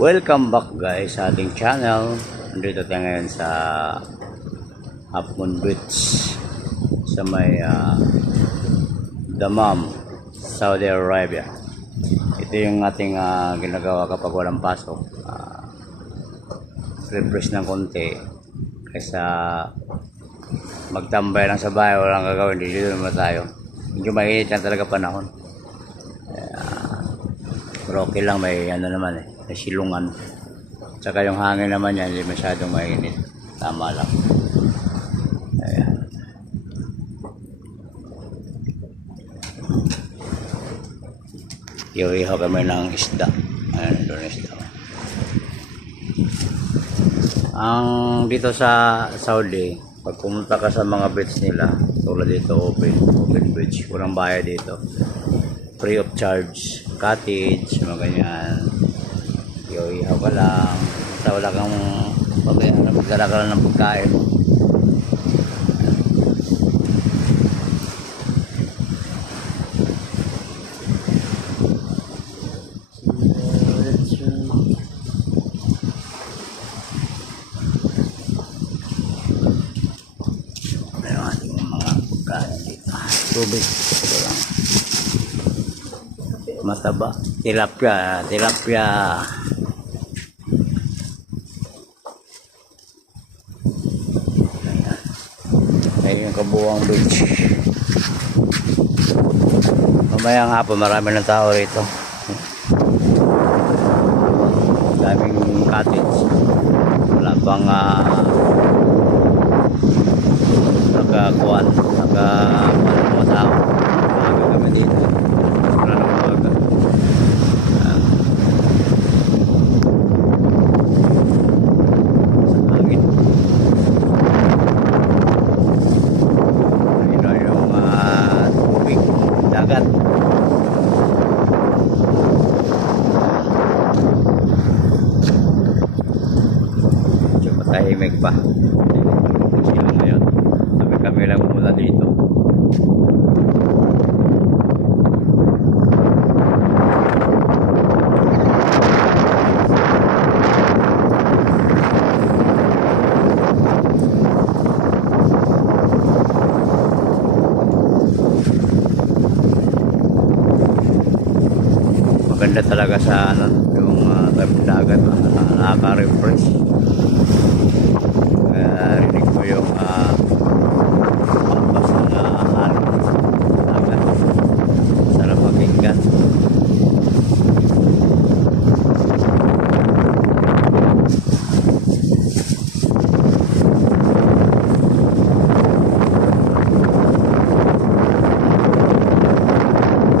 Welcome back guys sa ating channel. Nandito tayo ngayon sa Half Moon Beach sa may uh, Damam, Saudi Arabia. Ito yung ating ah, ginagawa kapag walang pasok. Uh, refresh ng konti kaysa magtambay lang sa bahay, walang gagawin, dito naman tayo. Medyo mainit lang talaga panahon. Pero okay lang, may ano naman eh, may silungan. Tsaka yung hangin naman yan, hindi masyadong mainit. Tama lang. Ayan. Iwihaw kami ng isda. Ayan, doon isda. Ang dito sa Saudi, pag pumunta ka sa mga beach nila, tulad dito open, open beach, walang bayad dito free of charge cottage mga ganyan ihaw ka lang basta wala kang pag- magdala ka ng pagkain ating mga pagkain dito. Tubig. Mataba. Tilapia. Tilapia. Ayun yung kabuwang beach. Mamayang hapon marami ng tao rito. Daming cottage. Wala pang uh, nakakuan. Nakakuan ng mga tao. Maaga kami dito. Wala nang maaga. Ah. Sa hangin. Ayun na yung ah, tubig. Dagat. Medyo matahimik pa. Sila ngayon. Kami kami lang mula dito. Maganda talaga sa ano, yung uh, dagat, uh, nakaka-refresh.